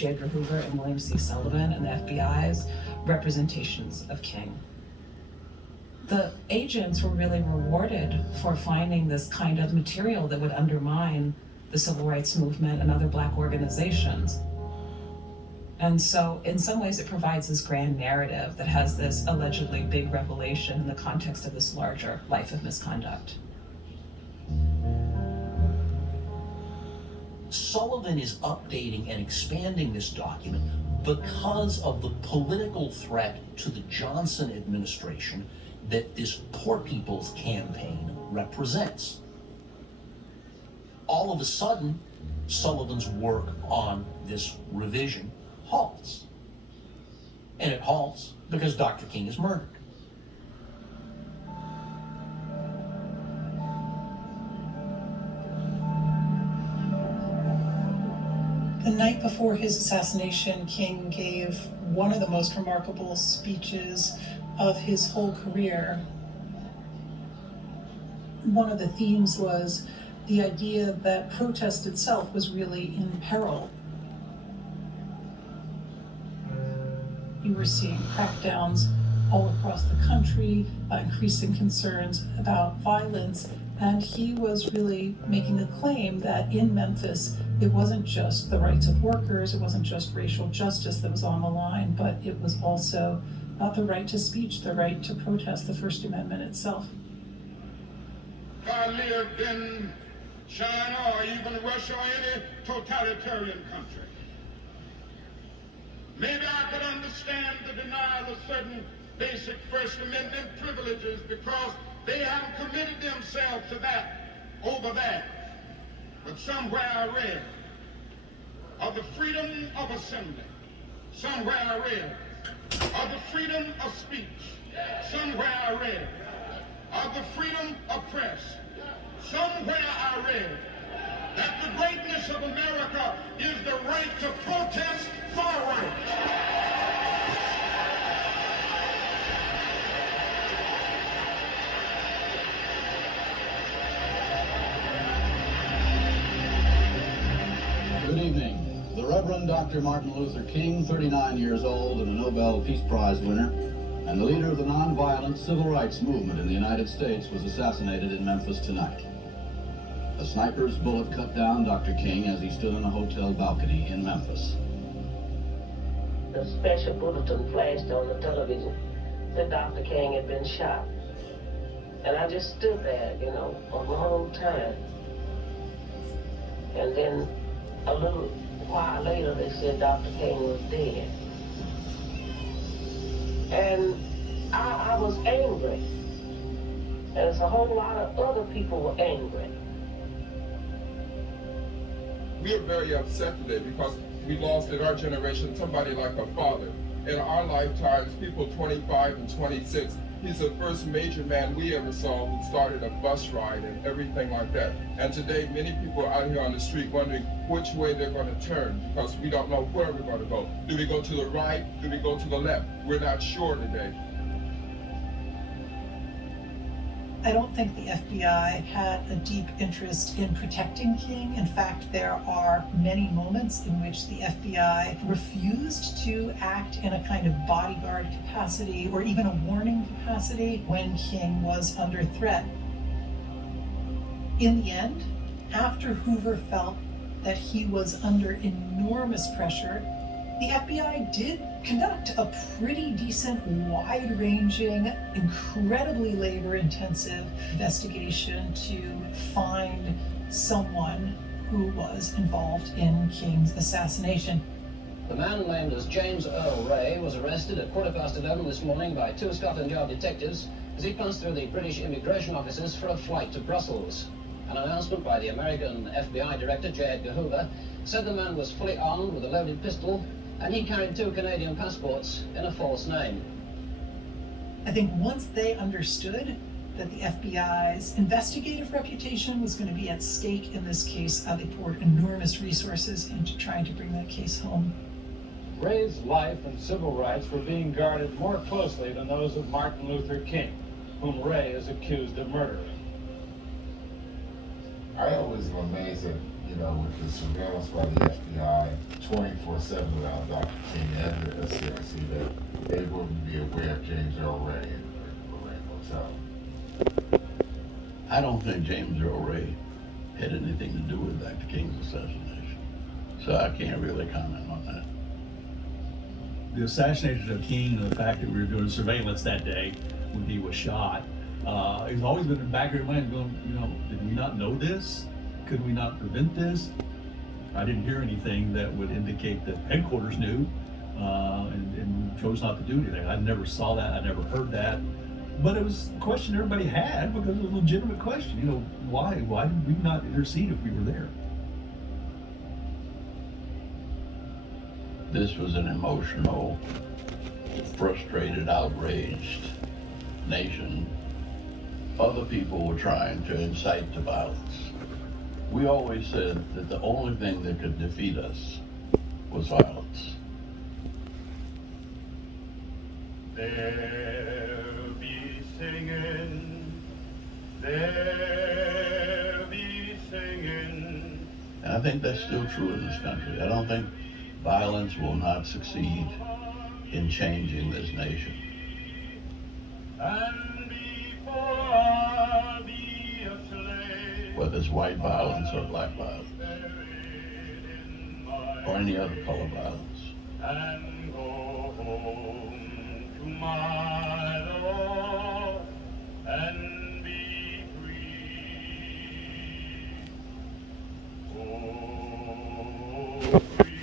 J. Edgar Hoover and William C. Sullivan and the FBI's representations of King. The agents were really rewarded for finding this kind of material that would undermine the civil rights movement and other Black organizations. And so in some ways it provides this grand narrative that has this allegedly big revelation in the context of this larger life of misconduct. Sullivan is updating and expanding this document because of the political threat to the Johnson administration that this Poor People's Campaign represents. All of a sudden, Sullivan's work on this revision halts. And it halts because Dr. King is murdered. The night before his assassination, King gave one of the most remarkable speeches of his whole career. One of the themes was the idea that protest itself was really in peril. You were seeing crackdowns all across the country, increasing concerns about violence, and he was really making a claim that in Memphis, it wasn't just the rights of workers, it wasn't just racial justice that was on the line, but it was also the right to speech, the right to protest, the First Amendment itself. If I lived in China or even Russia or any totalitarian country, maybe I could understand the denial of certain basic First Amendment privileges because they haven't committed themselves to that over there. But somewhere I read of the freedom of assembly. Somewhere I read of the freedom of speech. Somewhere I read of the freedom of press. Somewhere I read that the greatness of America is the right to protest for rights. Good evening. The Reverend Dr. Martin Luther King, 39 years old and a Nobel Peace Prize winner, and the leader of the nonviolent civil rights movement in the United States, was assassinated in Memphis tonight. A sniper's bullet cut down Dr. King as he stood on a hotel balcony in Memphis. The special bulletin flashed on the television that Dr. King had been shot. And I just stood there, a long time. And then a little while later, they said Dr. King was dead. And I was angry. And there's a whole lot of other people were angry. We are very upset today because we lost in our generation somebody like a father. In our lifetimes, people 25 and 26, he's the first major man we ever saw who started a bus ride and everything like that. And today, many people are out here on the street wondering which way they're going to turn because we don't know where we're going to go. Do we go to the right? Do we go to the left? We're not sure today. I don't think the FBI had a deep interest in protecting King. In fact, there are many moments in which the FBI refused to act in a kind of bodyguard capacity or even a warning capacity when King was under threat. In the end, after Hoover felt that he was under enormous pressure, the FBI did conduct a pretty decent, wide-ranging, incredibly labor-intensive investigation to find someone who was involved in King's assassination. The man named as James Earl Ray was arrested at 11:15 this morning by 2 Scotland Yard detectives as he passed through the British immigration offices for a flight to Brussels. An announcement by the American FBI Director, J. Edgar Hoover, said the man was fully armed with a loaded pistol and he carried 2 Canadian passports in a false name. I think once they understood that the FBI's investigative reputation was going to be at stake in this case, they poured enormous resources into trying to bring that case home. Ray's life and civil rights were being guarded more closely than those of Martin Luther King, whom Ray is accused of murdering. I always am amazed at you know, with the surveillance by the FBI 24/7 around Dr. King and the SCIC, that they wouldn't be aware of James Earl Ray and Lorraine Hotel. I don't think James Earl Ray had anything to do with Dr. King's assassination, so I can't really comment on that. The assassination of King and the fact that we were doing surveillance that day when he was shot, it's always been in the back of your mind going, you know, did we not know this? Could we not prevent this? I didn't hear anything that would indicate that headquarters knew and chose not to do anything. I never saw that, I never heard that. But it was a question everybody had because it was a legitimate question. You know, why did we not intercede if we were there? This was an emotional, frustrated, outraged nation. Other people were trying to incite to violence. We always said that the only thing that could defeat us was violence. They'll be singing, they'll be singing. And I think that's still true in this country. I don't think violence will not succeed in changing this nation. And before I'll be a slave, Whether it's white violence or black violence, or any other color violence. and go home.